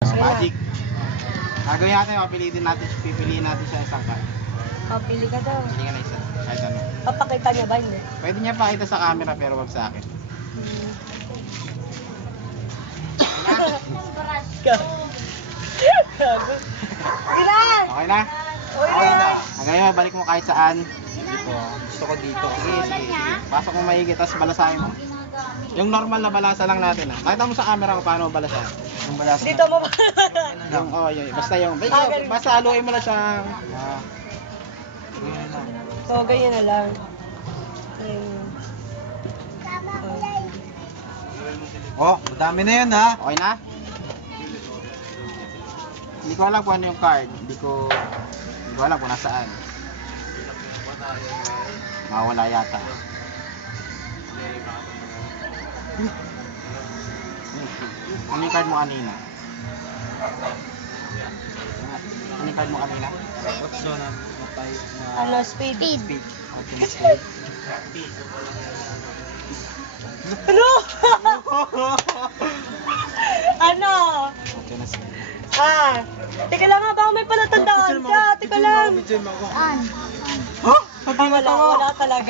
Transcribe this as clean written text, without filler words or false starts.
Magic. Gagawin natin, pipiliin natin siya isang card. Pili ka daw. Pili ka na isa. Kahit ano. Papakita niya ba hindi? Pwede niya pakita sa camera pero wag sa akin. Ilan? Okay na? Okay na. Hanggang mo, balik mo kahit saan. Dito. Gusto ko dito. Sige. Pasok mo maigi, tapos balasahin mo. Yung normal na balasa lang natin. Nakita mo sa camera kung paano balasahin. Yung balasa. Dito mo ba? Yun. Basta yung, ganun. basta haluin mo na siyang, Ganyan lang. So, ganyan na lang. Ayun. Oh, madami na yun ha. okay na? Hindi ko alam kung ano yung card. Hindi ko alam kung nasaan. Mawala yata. Ano yung card mo kanina? Ano yung card mo kanina? Otso na matay na. Ano, speed? Speed. Okay na speed. Ano? Ano? Okay na speed. Teka lang nga, baka may palatandaan ka. Teka lang. Video mo ako. Wala talaga.